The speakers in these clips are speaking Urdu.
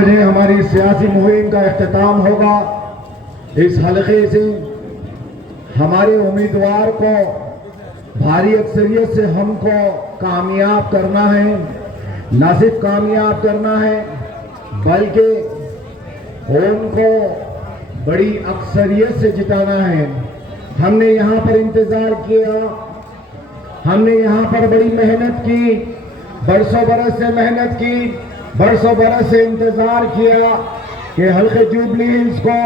بجے ہماری سیاسی مہم کا اختتام ہوگا۔ اس حلقے سے ہمارے امیدوار کو بھاری اکثریت سے ہم کو کامیاب کرنا ہے، نہ صرف کامیاب کرنا ہے بلکہ ان کو بڑی اکثریت سے جتانا ہے۔ ہم نے یہاں پر انتظار کیا، ہم نے یہاں پر بڑی محنت کی، برسوں برس سے محنت کی، برسوں برس سے انتظار کیا کہ حلقہ جوبلی ہلز کو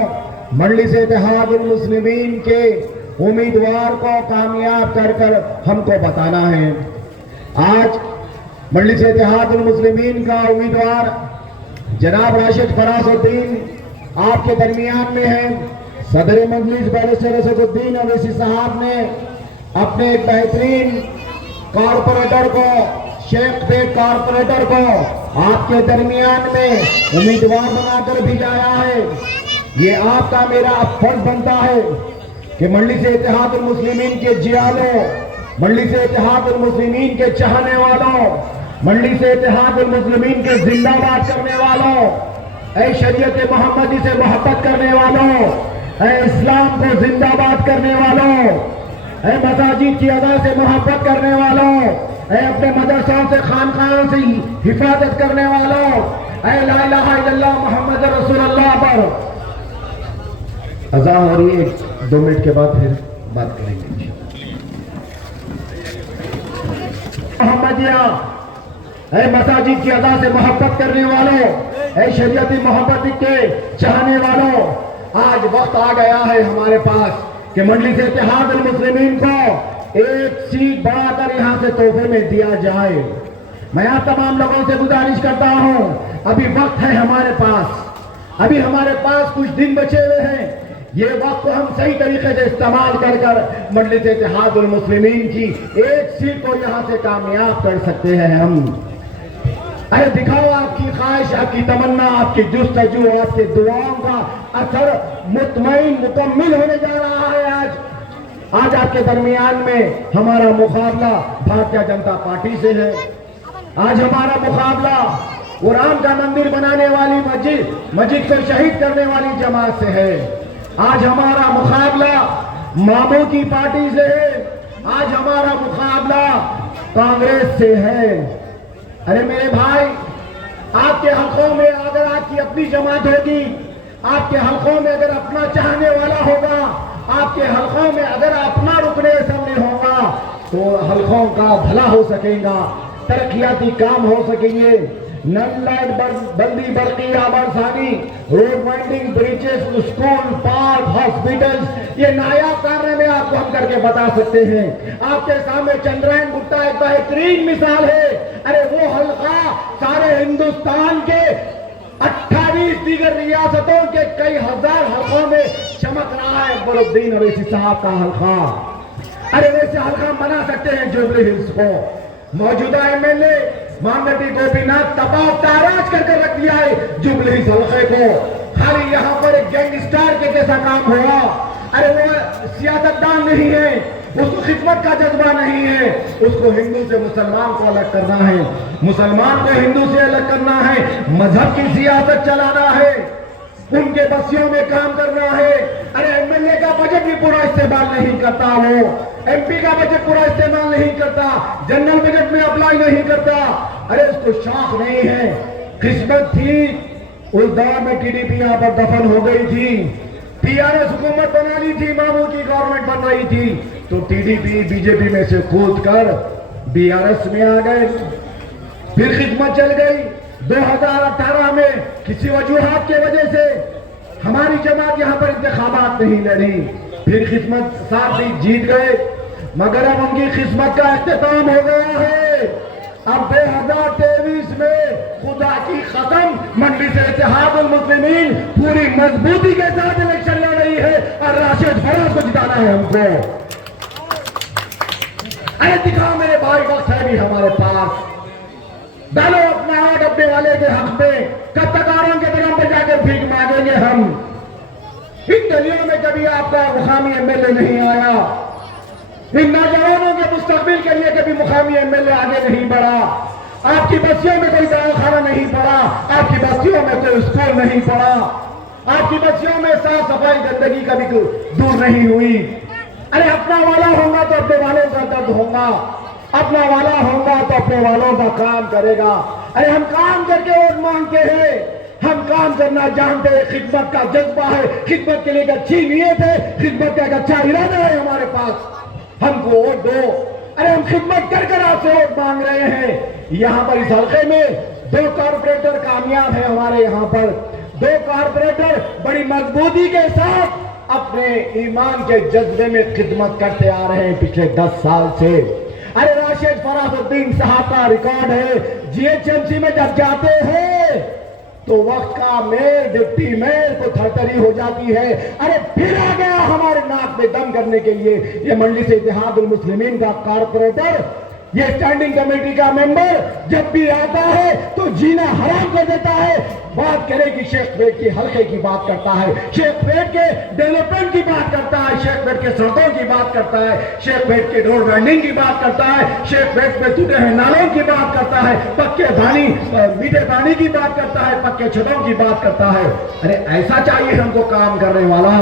مجلس اتحاد المسلمین کے امیدوار کو کامیاب کر ہم کو بتانا ہے۔ آج مجلس اتحاد المسلمین کا امیدوار جناب راشد فراز الدین آپ کے درمیان میں ہے۔ صدر مجلس بیرسٹر اسد الدین اویسی صاحب نے اپنے ایک بہترین کارپوریٹر کو، شیخ پیٹ کارپوریٹر کو آپ کے درمیان میں امیدوار بنا کر بھیجایا ہے۔ یہ آپ کا میرا فرض بنتا ہے کہ مجلس اتحاد المسلمین کے جیالوں، مجلس اتحاد المسلمین کے چاہنے والوں، مجلس اتحاد المسلمین کے زندہ باد کرنے والوں، اے شریعت محمدی سے محبت کرنے والوں، اے اسلام کو زندہ باد کرنے والوں، اے مساجد کی ادا سے محبت کرنے والوں، اے اپنے مدرسوں سے خانقاہوں سے حفاظت کرنے والوں، اے لا الہ الا اللہ محمد رسول اللہ پر اذان ہو رہی ہے، 2 منٹ کے بعد پھر بات کریں گے۔ محمدیہ، اے مساجد کی ادا سے محبت کرنے والوں، اے شریعت محبت کے چاہنے والوں، آج وقت آ گیا ہے ہمارے پاس کہ مجلس اتحاد المسلمین کو ایک سیٹ بڑھا کر یہاں سے تحفے میں دیا جائے۔ میں آپ تمام لوگوں سے گزارش کرتا ہوں، ابھی وقت ہے ہمارے پاس، ابھی ہمارے پاس کچھ دن بچے ہوئے ہیں۔ یہ وقت کو ہم صحیح طریقے سے استعمال کر مجلس اتحاد المسلمین کی ایک سیٹ کو یہاں سے کامیاب کر سکتے ہیں ہم۔ ارے دکھاؤ آپ کی خواہش، آپ کی تمنا، آپ کی جستجو، آپ کے دعاؤں کا اثر مطمئن مکمل ہونے جا رہا ہے۔ آج آپ کے درمیان میں ہمارا مقابلہ بھارتیہ جنتا پارٹی سے ہے۔ آج ہمارا مقابلہ قرآن کا مندر بنانے والی مسجد کو شہید کرنے والی جماعت سے ہے۔ آج ہمارا مقابلہ ماموں کی پارٹی سے ہے۔ آج ہمارا مقابلہ کانگریس سے ہے۔ ارے میرے بھائی، آپ کے حلقوں میں اگر آپ کی اپنی جماعت ہوگی، آپ کے حلقوں میں اگر اپنا چاہنے والا ہوگا، آپ کے حلقوں میں اگر اپنا رکن اسمبلی ہوگا تو حلقوں کا بھلا ہو سکے گا، ترقیاتی کام ہو سکیں گے۔ نل لائٹ بندی، برقی آبادانی، road winding, bridges, school, park, hospitals, یہ نایاب کارنامے آپ کو ہم کر کے بتا سکتے ہیں۔ آپ کے سامنے چندرائن گٹا ایک بہترین مثال ہے۔ ارے وہ حلقہ سارے ہندوستان کے 28 دیگر ریاستوں کے کئی ہزار حلقوں میں چمک رہا ہے۔ اکبر الدین اویسی صاحب کا حلقہ، ارے ویسے حلقہ بنا سکتے ہیں جوبلی ہلز کو۔ موجودہ M L A Maganti Gopinath تباہ تاراج کر رکھ دیا ہے جوبلی ہلز حلقے کو۔ خالی یہاں پر ایک گینگسٹر کے جیسا کام ہوا۔ ارے وہ سیاستدان نہیں ہے، اس کو خدمت کا جذبہ نہیں ہے، اس کو ہندو سے مسلمان کو الگ کرنا ہے، مسلمان کو ہندو سے الگ کرنا ہے، مذہب کی سیاست چلانا ہے، ان کے بستیوں میں کام کرنا ہے۔ ارے ایم ایل اے کا بجٹ بھی پورا استعمال نہیں کرتا، وہ ایم پی کا بجٹ پورا استعمال نہیں کرتا، جنرل بجٹ میں اپلائی نہیں کرتا۔ ارے اس کو شوق نہیں ہے، قسمت تھی اس دور میں ٹی ڈی پی یہاں پر دفن ہو گئی تھی، ٹی آر ایس حکومت بنا لی تھی، ماموں کی گورنمنٹ بن رہی تھی، تو T D P B J P میں سے کود کر بی آر ایس میں آ گئے، پھر خدمت چل گئی۔ 2018 میں کسی وجوہات کی وجہ سے ہماری جماعت یہاں پر انتخابات نہیں لڑی، پھر خدمت ساتھ ہی جیت گئے، مگر اب ان کی خدمت کا اختتام ہو گیا ہے۔ اب 2023 میں خدا کی قسم مجلس اتحاد المسلمین پوری مضبوطی کے ساتھ الیکشن لڑ رہی ہے اور راشد فراز کو جتانا ہے ہم کو۔ ارے دکھاؤ میرے بھائی، وقت ہے بھی ہمارے پاس، ڈالو اپنا ہاتھ اپنے والے کے حق میں۔ کب تک آرام کے درام پر جا کر بھیک مانگیں گے ہم؟ ان گلیوں میں کبھی آپ کا مقامی ایم ایل اے نہیں آیا، ان نوجوانوں کے مستقبل کے لیے کبھی مقامی ایم ایل اے آگے نہیں بڑھا۔ آپ کی بستیوں میں کوئی دواخانہ نہیں پڑا، آپ کی بستیوں میں کوئی اسکول نہیں پڑا، آپ کی بستیوں میں صاف صفائی گندگی کبھی دور نہیں ہوئی۔ ارے اپنا والا ہوگا تو اپنے والوں کا درد ہوگا، اپنا والا ہوگا تو اپنے والوں کا کام کرے گا۔ ارے ہم کام کر کے ووٹ مانگتے ہیں، ہم کام کرنا جانتے ہیں، خدمت کا جذبہ ہے، خدمت کے لیے ایک اچھی نیت ہے، خدمت کا ایک اچھا ارادہ ہے ہمارے پاس، ہم کو ووٹ دو۔ ارے ہم خدمت کر کر آپ سے ووٹ مانگ رہے ہیں۔ یہاں پر اس حلقے میں 2 کارپوریٹر کامیاب ہیں، ہمارے یہاں پر 2 کارپوریٹر بڑی مضبوطی کے ساتھ اپنے ایمان کے جذبے میں خدمت کرتے آ رہے ہیں پچھلے 10 سال سے۔ ارے راشد فراز الدین صاحب کا ریکارڈ ہے، جی ایچ ایم سی میں جب جاتے ہیں تو وقت کا میئر ڈپٹی میئر کو تھرتھری ہو جاتی ہے۔ ارے پھر آ گیا ہمارے ناک میں دم کرنے کے لیے یہ مجلس اتحاد المسلمین کا کارپوریٹر، یہ اسٹینڈنگ کمیٹی کا ممبر جب بھی آتا ہے تو جینا حرام کر دیتا ہے۔ بات کرے کہ شیخ پیٹ کے حلقے کی بات کرتا ہے، شیخ پیٹ کے ڈیولپمنٹ کی بات کرتا ہے، شیخ پیٹ کے سڑکوں کی بات کرتا ہے، شیخ پیٹ کے روڈ وائنڈنگ کی بات کرتا ہے، شیخ پیٹ میں ٹوٹے ہوئے نالوں کی بات کرتا ہے، پکے پانی میٹھے پانی کی بات کرتا ہے، پکے چھتوں کی بات کرتا ہے۔ ارے ایسا چاہیے ہم کو کام کرنے والا،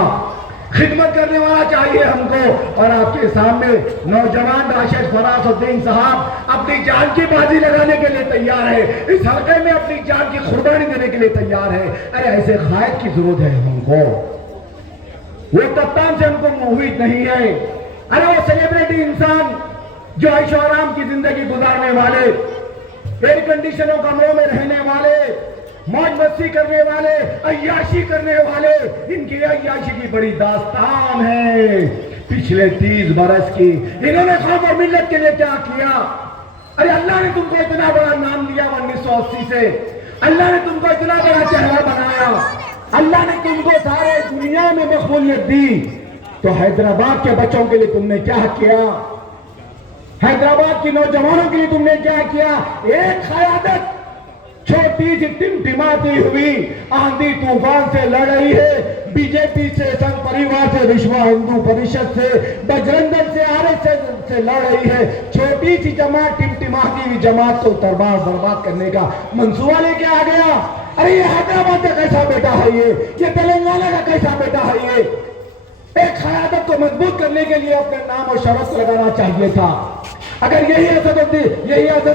خدمت کرنے والا چاہیے ہم کو۔ اور آپ کے سامنے نوجوان راشد فراز الدین صاحب اپنی جان کی بازی لگانے کے لیے تیار ہے، اس حلقے میں اپنی جان کی قربانی دینے کے لیے تیار ہے۔ ارے ایسے قائد کی ضرورت ہے ہم کو، وہ کپتان سے ہم کو امید نہیں ہے۔ ارے وہ سیلیبریٹی انسان جو عیش و آرام کی زندگی گزارنے والے، ایئر کنڈیشنوں کمروں میں رہنے والے، موج مستی کرنے والے، عیاشی کرنے والے، ان کی عیاشی کی بڑی داستان ہے پچھلے 30 برس کی۔ انہوں نے قوم اور ملت کے لیے کیا کیا؟ ارے اللہ نے تم کو اتنا بڑا نام دیا 1980 سے، اللہ نے تم کو اتنا بڑا چہرہ بنایا، اللہ نے تم کو سارے دنیا میں مقبولیت دی، تو حیدرآباد کے بچوں کے لیے تم نے کیا کیا؟ حیدرآباد کی نوجوانوں کے لیے تم نے کیا کیا؟ ایک قیادت چھوٹی سی ٹمٹماتی ہوئی آندھی طوفان سے لڑ رہی ہے، بی جے پی سے، سنگھ پریوار سے، وشو ہندو پریشد سے، بجرنگ دل سے، آر ایس ایس سے لڑ رہی ہے۔ چھوٹی سی جماعت، ٹمٹماتی ہوئی جماعت کو برباد کرنے کا منصوبہ لے کے آ گیا۔ ارے یہ حیدرآباد کا کیسا بیٹا ہے، یہ تلنگانہ کا کیسا بیٹا ہے؟ یہ ایک قیادت کو مضبوط کرنے کے لیے اپنے نام اور شرف لگانا چاہیے تھا۔ اگر یہی اظہر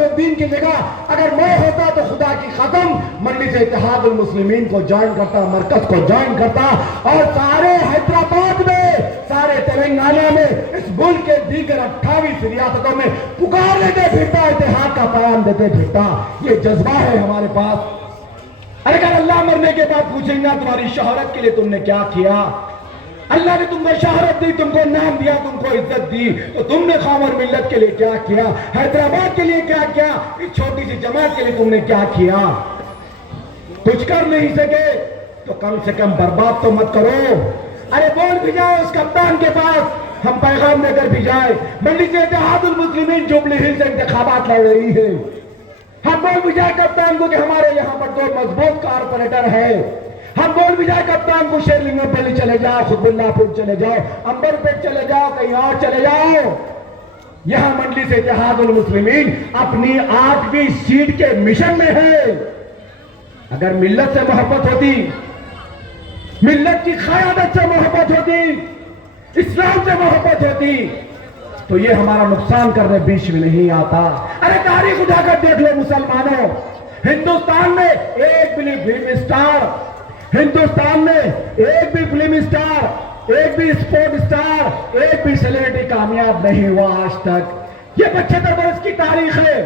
الدین کی جگہ اگر میں ہوتا تو خدا کی قسم مجلس اتحاد المسلمین کو جوائن کرتا، مرکز کو جوائن کرتا، اور سارے حیدرآباد میں، سارے تلنگانہ میں، اس ملک کے دیگر 28 ریاستوں میں پکار لیتے پھرتا، اتحاد کا پیام دیتے پھرتا۔ یہ جذبہ ہے ہمارے پاس۔ اگر اللہ مرنے کے بعد پوچھیں گا تمہاری شہرت کے لیے تم نے کیا کیا؟ اللہ نے تم کو شہرت دی، تم کو نام دیا، تم کو عزت دی، تو تم نے قوم اور ملت کے لیے کیا کیا؟ حیدرآباد کے لیے کیا کیا؟ اس چھوٹی سی جماعت کے لیے تم نے کیا کیا؟ کچھ کر نہیں سکے تو کم سے کم برباد تو مت کرو۔ ارے بول بھی جائے اس کپتان کے پاس، ہم پیغام دے کر بھی جائے، مجلس اتحاد المسلمین جوبلی ہل سے انتخابات لڑ رہی ہے، ہم بول بھی جائے کپتان کو کہ ہمارے یہاں پر 2 مضبوط کارپوریٹر ہے، ہم بول بھی جائے کپتان کو شیر لنگم پلی چلے جاؤ، خطب اللہ پور چلے جاؤ، امبر پیٹ چلے جاؤ، کہیں اور چلے جاؤ۔ یہاں مجلس اتحاد المسلمین اپنی 8ویں سیٹ کے مشن میں ہے۔ اگر ملت سے محبت ہوتی، ملت کی قیادت سے محبت ہوتی، اسلام سے محبت ہوتی، تو یہ ہمارا نقصان کرنے بیچ میں نہیں آتا۔ ارے تاریخ اٹھا کر دیکھ لو مسلمانوں، ہندوستان میں ایک بھی فلم اسٹار، ہندوستان میں ایک بھی فلم اسٹار، ایک بھی اسپورٹ اسٹار، ایک بھی سیلیبریٹی کامیاب نہیں ہوا آج تک۔ یہ 75 برس کی تاریخ ہے۔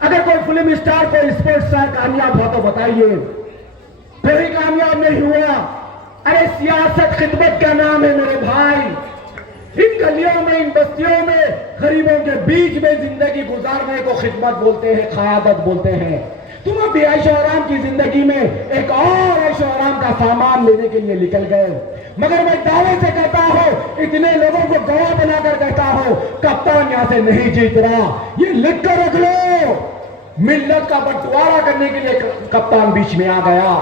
اگر کوئی فلم اسٹار، کوئی اسپورٹ اسٹار کامیاب ہوا تو بتائیے، کوئی کامیاب نہیں ہوا۔ ارے سیاست خدمت کا نام ہے میرے بھائی، ان گلیوں میں، ان بستیوں میں، غریبوں کے بیچ میں زندگی گزارنے کو خدمت بولتے ہیں، قیادت بولتے ہیں۔ تم اب بھی عیش و آرام کی زندگی میں ایک اور عیش و آرام کا سامان لینے کے لیے نکل گئے، مگر میں دعوے سے کہتا ہوں، اتنے لوگوں کو گواہ بنا کر کہتا ہوں، کپتان یہاں سے نہیں جیت رہا۔ یہ لکھ کر رکھ لو، ملت کا بٹوارا کرنے کے لیے کپتان بیچ میں آ گیا۔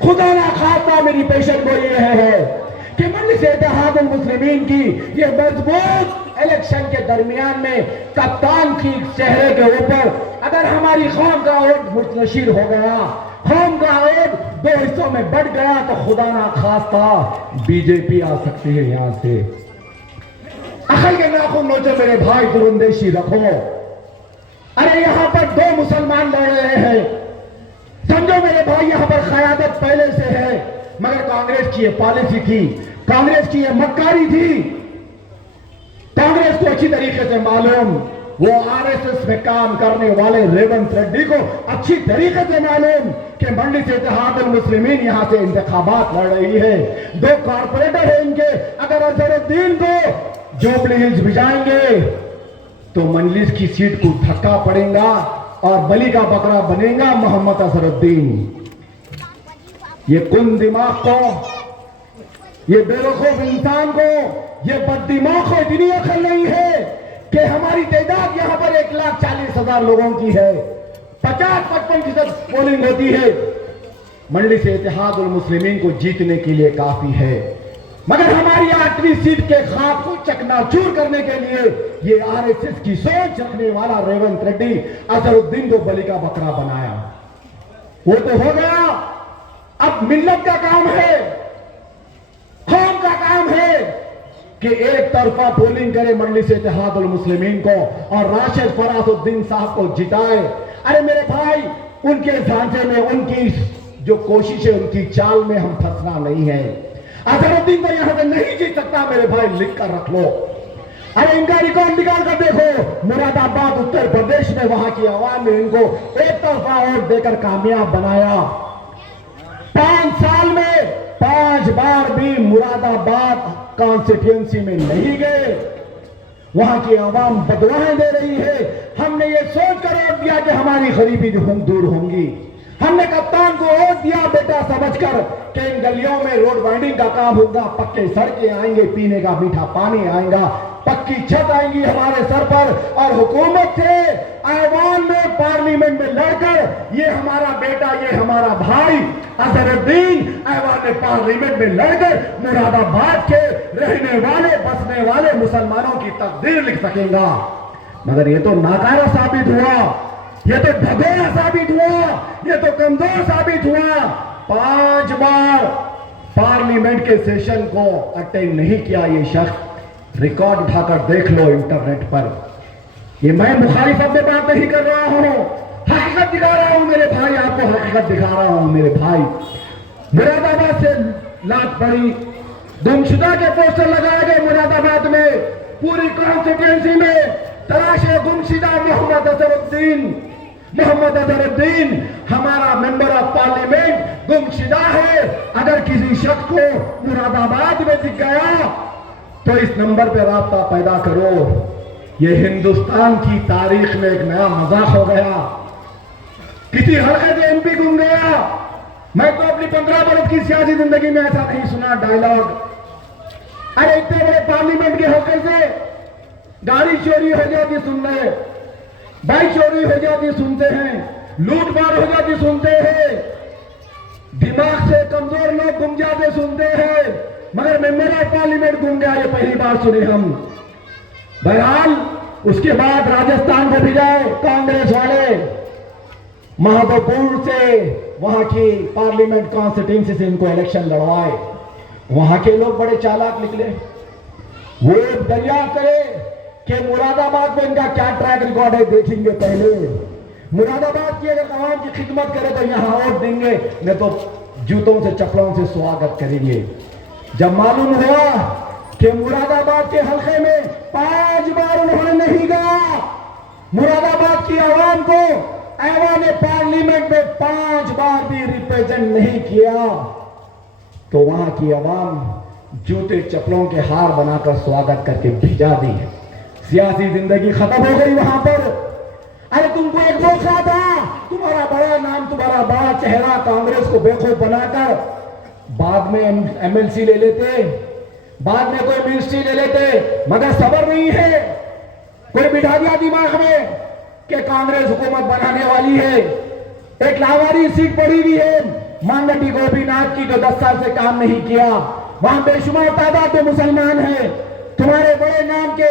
خدا نہ خواستہ میری پیشن گوئی یہ ہے کہ مجلس اتحاد المسلمین کی یہ مضبوط الیکشن کے درمیان میں کپتان کی چہرے کے اوپر اگر ہماری قوم کا ووٹ منتشر ہو گیا، قوم کا ووٹ دو حصوں میں بٹ گیا، تو خدا نہ خواستہ بی جے پی آ سکتی ہے یہاں سے۔ عقل کے ناخن نوچو میرے بھائی، دراندیشی رکھو۔ ارے یہاں پر دو مسلمان لڑ رہے ہیں، سمجھو میرے بھائی یہاں پر قیادت پہلے سے ہے، مگر کانگریس کی یہ پالیسی تھی، کانگریس کی یہ مکاری تھی۔ کانگریس کو اچھی طریقے سے معلوم، وہ آر ایس ایس میں کام کرنے والے ریونت ریڈی کو اچھی طریقے سے معلوم کہ منڈی سے اتحاد المسلمین یہاں سے انتخابات لڑ رہی ہے، دو کارپوریٹر ہیں ان کے، اگر اظہر الدین کو جوبلی ہلز بھجائیں گے تو مجلس کی سیٹ کو دھکا پڑے گا اور بلی کا بکرا بنے گا محمد اظہر الدین۔ یہ کن دماغ کو، یہ بے وقوف انسان کو، یہ بد دماغ کو اتنی عقل نہیں ہے کہ ہماری تعداد یہاں پر 1,40,000 لوگوں کی ہے، 50-55% پولنگ ہوتی ہے، منڈی سے اتحاد المسلمین کو جیتنے کے لیے کافی ہے، مگر ہماری 8ویں سیٹ کے خواب کو چکنا چور کرنے کے لیے یہ آر ایس ایس کی سوچ رکھنے والا ریونت ریڈی اظہر الدین کو بلی کا بکرا بنایا۔ وہ تو ہو گیا، اب ملت کا کام ہے، قوم کا کام ہے کہ ایک طرفہ پولنگ کرے منڈی سے اتحاد المسلمین کو اور راشد فراز الدین صاحب کو جتائے۔ ارے میرے بھائی، ان کے ڈھانچے میں، ان کی جو کوشش ہے، ان کی چال میں ہم پھنسنا نہیں ہے۔ اظہر الدین کو یہاں سے نہیں جیت سکتا میرے بھائی، لکھ کر رکھ لو۔ ارے ان کا ریکارڈ نکال کر دیکھو، مراد آباد اتر پردیش میں وہاں کی عوام نے ان کو ایک طرفہ ووٹ دے کر کامیاب بنایا۔ 5 سال میں 5 بار بھی مراد آباد کانسٹیٹوئنسی میں نہیں گئے، وہاں کی عوام بددعائیں دے رہی ہے۔ ہم نے یہ سوچ کر ووٹ دیا کہ ہماری غریبی دور ہوں گی، ہم نے کپتان کو ووٹ دیا بیٹا سمجھ کر کہ ان گلیوں میں روڈ وائنڈنگ کا کام ہوگا، پکے سڑکیں آئیں گے، پینے کا میٹھا پانی آئے گا، پکی چھت آئیں گی ہمارے سر پر، اور حکومت سے ایوان میں پارلیمنٹ میں لڑ کر یہ ہمارا بیٹا، یہ ہمارا بھائی اظہر الدین ایوان میں پارلیمنٹ میں لڑ کر مراد آباد کے رہنے والے بسنے والے مسلمانوں کی تقدیر لکھ سکے گا، مگر یہ تو ناکارہ ثابت ہوا، یہ تو ڈھگویا ثابت ہوا، یہ تو کمزور ثابت ہوا۔ 5 بار پارلیمنٹ کے سیشن کو اٹینڈ نہیں کیا یہ شخص، ریکارڈ اٹھا کر دیکھ لو انٹرنیٹ پر۔ یہ میں مخالفت میں بات نہیں کر رہا ہوں، حقیقت دکھا رہا ہوں میرے بھائی، آپ کو حقیقت دکھا رہا ہوں میرے بھائی۔ مراد آباد سے لات پڑی، گمشدہ کے پوسٹر لگائے گئے مراد آباد میں، پوری کانسٹیٹوئنسی میں تلاشے گمشدہ محمد اظہر الدین۔ محمد اظہر الدین ہمارا ممبر آف پارلیمنٹ گمشدہ ہے، اگر کسی شخص کو مراد آباد میں دکھ گیا تو اس نمبر پہ رابطہ پیدا کرو۔ یہ ہندوستان کی تاریخ میں ایک نیا مذاق ہو گیا، کسی حلقے سے ایم پی گم گیا۔ میں تو اپنی 15 برس کی سیاسی زندگی میں ایسا نہیں سنا ڈائلاگ۔ ارے اتنے بڑے پارلیمنٹ کے حلقے سے گاڑی چوری ہو جاتی سن رہے، بائک چوری ہو جاتی سنتے ہیں، لوٹ مار ہو جاتی سنتے ہیں، دماغ سے کمزور لوگ گم جاتے سنتے ہیں، مگر ممبر آف پارلیمنٹ گم گیا یہ پہلی بار سنے ہم۔ بہرحال اس کے بعد راجستھان کو بھی جائے کانگریس والے، مہادپور سے وہاں کی پارلیمنٹ کانسٹیٹوئنسی سے ان کو الیکشن لڑوائے، وہاں کے لوگ بڑے چالاک نکلے، وہ دریافت کرے کہ مراد آباد میں ان کا کیا ٹریک ریکارڈ ہے، دیکھیں گے پہلے۔ مراد آباد کی اگر عوام کی خدمت کرے تو یہاں ووٹ دیں گے، نہیں تو جوتوں سے چپلوں سے سواگت کریں گے۔ جب معلوم ہوا کہ مراد آباد کے حلقے میں 5 بار انہوں نے نہیں گیا، مراد آباد کی عوام کو ایوان پارلیمنٹ میں 5 بار بھی ریپریزنٹ نہیں کیا، تو وہاں کی عوام جوتے چپلوں کے ہار بنا کر سواگت کر کے بھیجا دی۔ سیاسی زندگی ختم ہو گئی وہاں پر۔ ارے تم کو ایک موقع تھا، تمہارا بڑا نام، تمہارا بڑا چہرہ کانگریس کو بیوقوف بنا کر بعد میں ایم ایل سی لے لیتے، بعد میں کوئی منسٹری لے لیتے، مگر صبر نہیں ہے، کوئی بٹھا دیا دماغ میں کہ کانگریس حکومت بنانے والی ہے۔ ایک لاواری سیٹ پڑی ہوئی ہے مانگٹی گوپی ناتھ کی، جو 10 سال سے کام نہیں کیا، وہاں بے شمار تعداد میں مسلمان ہیں، تمہارے بڑے نام کے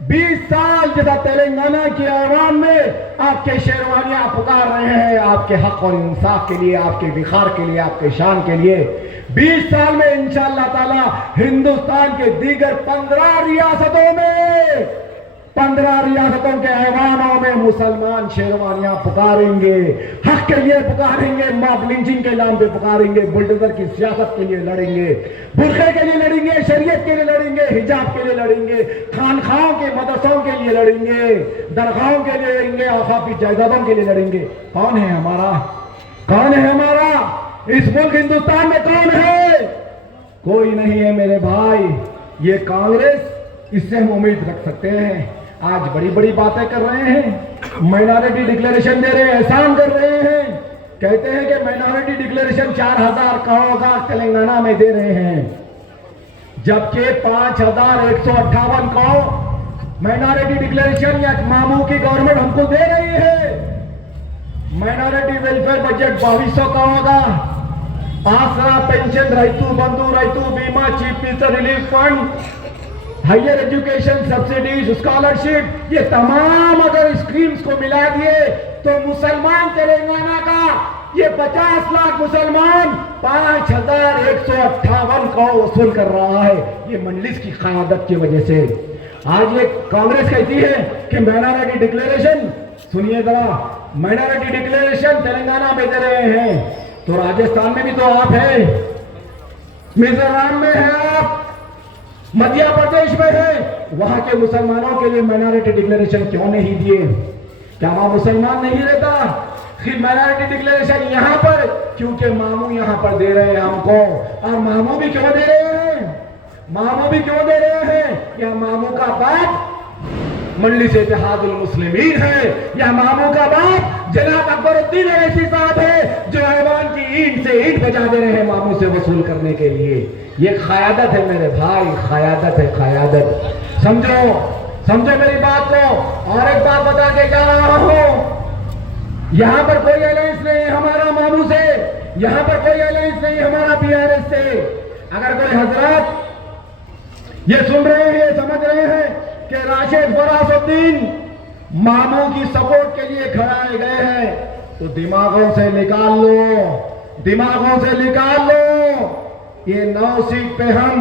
20 سال جیسا تلنگانہ کی عوام میں آپ کے شیروانیاں پکار رہے ہیں آپ کے حق اور انصاف کے لیے، آپ کے وقار کے لیے، آپ کے شان کے لیے. 20 سال میں انشاءاللہ تعالی ہندوستان کے دیگر 15 ریاستوں میں 15 ریاستوں کے ایوانوں میں مسلمان شیروانیاں پکاریں گے، حق کے لیے پکاریں گے، ماب لنچنگ کے نام پہ پکاریں گے، بلڈوزر کی سیاست کے لیے لڑیں گے، برقعے کے لیے لڑیں گے، شریعت کے لیے لڑیں گے، حجاب کے لیے لڑیں گے، خانخواہوں کے مدرسوں کے لیے لڑیں گے، درگاہوں کے لیے لڑیں گے، اوقاف کی جائیدادوں کے لیے لڑیں گے. کون ہے ہمارا؟ کون ہے ہمارا؟ اس ملک ہندوستان میں کون ہے؟ کوئی نہیں ہے میرے بھائی. یہ کانگریس، اس سے ہم امید رکھ سکتے ہیں. آج بڑی بڑی باتیں کر رہے ہیں، مائنارٹی ڈکلیریشن دے رہے ہیں، احسان کر رہے ہیں، کہتے ہیں کہ مائنارٹی ڈکلیریشن 4000 کروڑ کا تلنگانہ میں دے رہے ہیں، جبکہ 5158 کروڑ مائنارٹی ڈکلیریشن یا ماموں کی گورنمنٹ ہم کو دے رہی ہے. مائنارٹی ویلفیئر بجٹ 2200 کروڑ کا، آسرا پینشن، ریتو بندھو، ریتو بیمہ، chief minister relief fund, higher education subsidies, scholarship, یہ تمام اگر اسکیمز کو ملا دیے تو مسلمان تلنگانہ کا یہ 50 لاکھ مسلمان 5158 کروڑ وصول کر رہا ہے. یہ مجلس کی قیادت کی وجہ سے. آج یہ کانگریس کہتی ہے کہ مائنارٹی ڈکلیریشن، سنیے ذرا، مائنارٹی ڈکلیریشن تلنگانہ میں دے رہے ہیں تو راجستھان میں بھی تو آپ ہیں، میزورام میں ہیں آپ، مدھیہ پردیش میں ہے، وہاں کے مسلمانوں کے لیے مائنارٹی ڈکلیریشن کیوں نہیں دیے؟ کیا وہاں مسلمان نہیں رہتا؟ پھر مائنارٹی ڈکلیریشن یہاں پر کیونکہ ماموں یہاں پر دے رہے ہیں ہم کو. اور ماموں بھی کیوں دے رہے ہیں؟ ماموں بھی کیوں دے رہے ہیں؟ یا ماموں کا باپ مجلس اتحاد المسلمین ہے، یا ماموں کا باپ جناب اکبر الدین اویسی صاحب ہے جو ایوان کی اینٹ سے اینٹ بجا دے رہے ہیں ماموں سے وصول کرنے کے لیے. یہ قیادت ہے میرے بھائی، قیادت ہے، قیادت. سمجھو میری بات کو. اور ایک بات بتا کے جا رہا ہوں، یہاں پر کوئی الائنس نہیں ہمارا ماموں سے، یہاں پر کوئی الائنس نہیں ہمارا PRS سے. اگر کوئی حضرات یہ سن رہے ہیں، سمجھ رہے ہیں کہ راشد فراز الدین ماموں کی سپورٹ کے لیے کھڑائے گئے ہیں تو دماغوں سے نکال لو، دماغوں سے نکال لو. یہ 9 سیٹ پہ ہم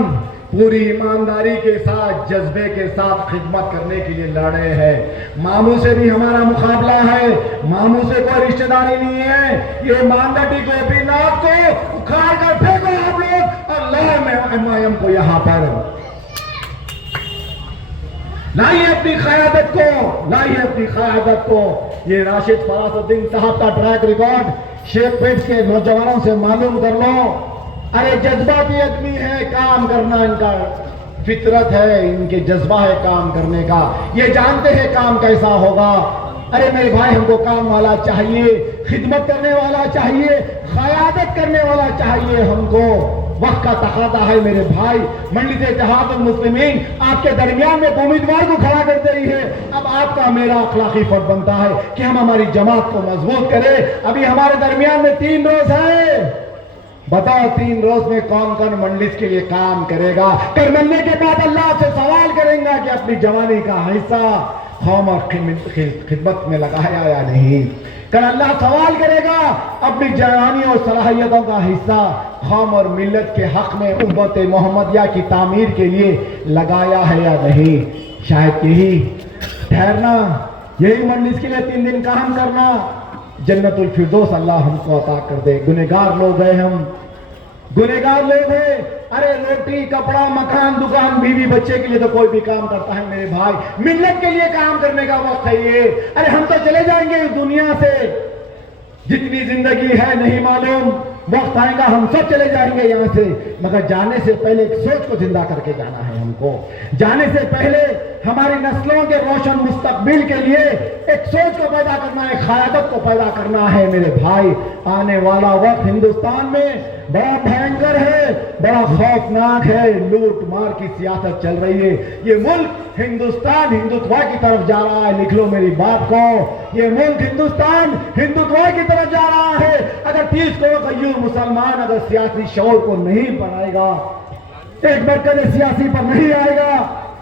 پوری ایمانداری کے ساتھ، جذبے کے ساتھ خدمت کرنے کے لیے لڑے ہیں. ماموں سے بھی ہمارا مقابلہ ہے، ماموں سے کوئی رشتہ داری نہیں ہے. یہ مانڈٹی گوپی ناتھ کو اکھاڑ کر پھینکو آپ لوگ اور لاؤ MIM کو یہاں پر. لائیے اپنی قیادت کو، لائیے اپنی قیادت کو. یہ راشد فراز الدین صاحب کا ٹریک ریکارڈ شیخ پیٹ کے نوجوانوں سے معلوم کر لو. ارے جذباتی آدمی ہے، کام کرنا ان کا فطرت ہے، ان کے جذبہ ہے کام کرنے کا، یہ جانتے ہیں کام کیسا ہوگا. ارے میرے بھائی، ہم کو کام والا چاہیے، خدمت کرنے والا چاہیے، قیادت کرنے والا چاہیے. ہم کو وقت کا تقاضا ہے میرے بھائی. مجلس اتحاد المسلمین آپ کے درمیان میں امیدوار کو کھڑا کر رہی ہے. اب آپ کا میرا اخلاقی فرض بنتا ہے کہ ہم ہماری جماعت کو مضبوط کریں. ابھی ہمارے درمیان میں 3 روز ہے. بتاؤ 3 روز میں کون کون مجلس کے لیے کام کرے گا؟ کر مرنے کے بعد اللہ سے سوال کریں گا کہ اپنی جوانی کا حصہ قوم اور خدمت میں لگایا یا نہیں. کل اللہ سوال کرے گا اپنی جوانی اور صلاحیتوں کا حصہ قوم اور ملت کے حق میں امت محمدیہ کی تعمیر کے لیے لگایا ہے یا نہیں. شاید یہی ٹھہرنا، یہی مجلس کے لیے 3 دن کام کرنا، جنت الفردوس اللہ ہم کو عطا کر دے. گنہگار لوگ ہیں، ہم گنہگار لوگ ہیں. ارے روٹی، کپڑا، مکان، دکان، بیوی بچے کے لیے تو کوئی بھی کام کرتا ہے میرے بھائی. ملت کے لیے کام کرنے کا وقت ہے یہ. ارے ہم تو چلے جائیں گے اس دنیا سے، جتنی زندگی ہے نہیں معلوم، وقت آئے گا ہم سب چلے جائیں گے یہاں سے، مگر جانے سے پہلے ایک سوچ کو زندہ کر کے جانا ہے. ہم کو جانے سے پہلے ہماری نسلوں کے روشن مستقبل کے لیے ایک سوچ کو پیدا کرنا ہے، قیادت کو پیدا کرنا ہے میرے بھائی. آنے والا وقت ہندوستان میں بڑا بھینکر ہے، بڑا خوفناک ہے. لوٹ مار کی سیاست چل رہی ہے. یہ ملک ہندوستان ہندوتوا کی طرف جا رہا ہے. لکھ لو میری بات کو، یہ ملک ہندوستان ہندوتوا کی طرف جا رہا ہے. اگر 30 کروڑ غیور مسلمان اگر سیاسی شعور کو نہیں بنائے گا، ایک مرکز سیاسی پر نہیں آئے گا،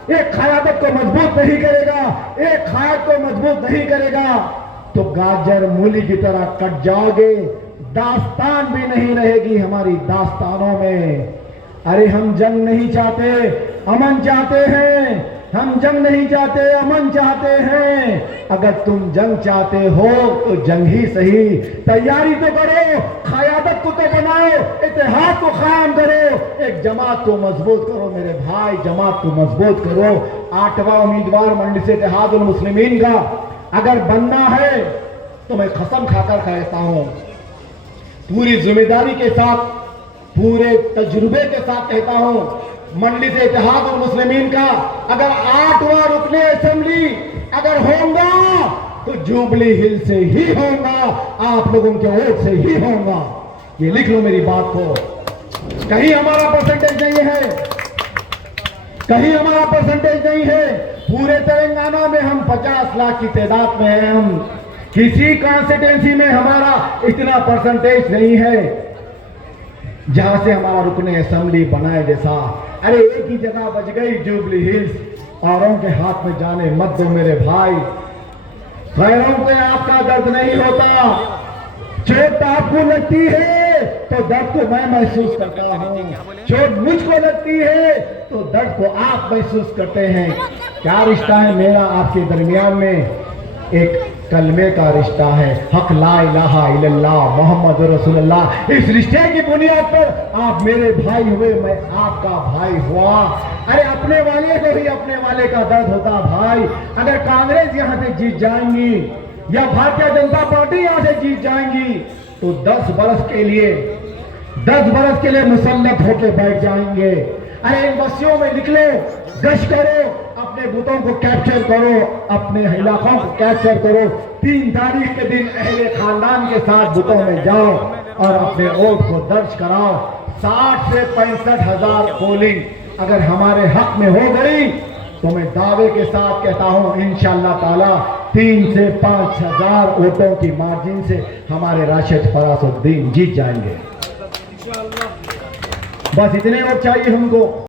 ایک قیادت کو مضبوط نہیں کرے گا، ایک قائد کو مضبوط نہیں کرے گا تو گاجر مولی کی طرح کٹ جاؤ گے، داستان بھی نہیں رہے گی ہماری داستانوں میں۔ ارے ہم جنگ نہیں چاہتے، امن چاہتے ہیں، ہم جنگ نہیں چاہتے، امن چاہتے ہیں۔ اگر تم جنگ چاہتے ہو تو جنگ ہی صحیح، تیاری تو کرو، قیادت کو تو بناؤ، اتحاد کو قائم کرو، ایک جماعت کو مضبوط کرو میرے بھائی، جماعت کو مضبوط کرو۔ 8واں امیدوار مجلس اتحاد المسلمین کا اگر بننا ہے تو میں قسم کھا کر کہتا ہوں، پوری ذمہ داری کے ساتھ، پورے تجربے کے ساتھ کہتا ہوں، مجلس اتحاد المسلمین کا اگر 8واں رکن اسمبلی اگر ہوگا تو جوبلی ہل سے ہی ہوگا، آپ لوگوں کے ووٹ سے ہی ہوگا۔ یہ لکھ لو میری بات کو، کہیں ہمارا پرسنٹیج نہیں ہے، کہیں ہمارا پرسنٹیج نہیں ہے۔ پورے تلنگانہ میں ہم 50 لاکھ کی تعداد میں ہیں، ہم کسی کانسٹیٹنسی میں ہمارا اتنا پرسنٹیج نہیں ہے جہاں سے ہمارا رکن اسمبلی بنائے جیسا۔ ارے ایک ہی جگہ بچ گئی جوبلی ہلز، اوروں کے ہاتھ میں جانے مت دو میرے بھائی۔ غیروں کو آپ کا درد نہیں ہوتا، چوٹ آپ کو لگتی ہے تو درد کو میں محسوس کرتا ہوں، چوٹ مجھ کو لگتی ہے تو درد کو آپ محسوس کرتے ہیں۔ کیا رشتہ ہے میرا آپ کے درمیان میں؟ ایک کلمے کا رشتہ ہے، حق لا الہ الا اللہ محمد رسول اللہ۔ اس رشتے کی بنیاد پر آپ میرے بھائی ہوئے، میں آپ کا بھائی ہوا۔ ارے اپنے والے کو ہی اپنے والے کا درد ہوتا بھائی۔ اگر کانگریس یہاں سے جیت جائیں گی یا بھارتیہ جنتا پارٹی یہاں سے جیت جائیں گی تو 10 برس کے لیے مسلط ہو کے بیٹھ جائیں گے۔ ارے ان بستیوں میں نکلو، گشت کرو، اپنے بتوں کو کیپچر کرو، اپنے علاقوں کو کیپچر کرو۔ 3 تاریخ کے دن اہل خاندان کے ساتھ بتوں میں جاؤ اور اپنے ووٹ کو درج کراؤ۔ 60 سے 65 ہزار پولنگ اگر ہمارے حق میں ہو گئی تو میں دعوے کے ساتھ کہتا ہوں انشاءاللہ تعالی 3 سے 5 ہزار ووٹوں کی مارجن سے ہمارے راشد فراز الدین جیت جائیں گے۔ بس اتنے ووٹ چاہیے ہم کو۔